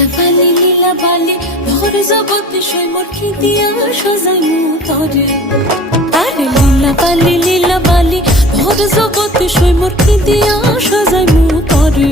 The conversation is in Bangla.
লীলা বালি ভর জগৎ সই মোর কি দিয়া সাজাইমু তরে। আরে লীলা বালি ভর জগৎ সই মোর কি দিয়া সাজাইমু তরে।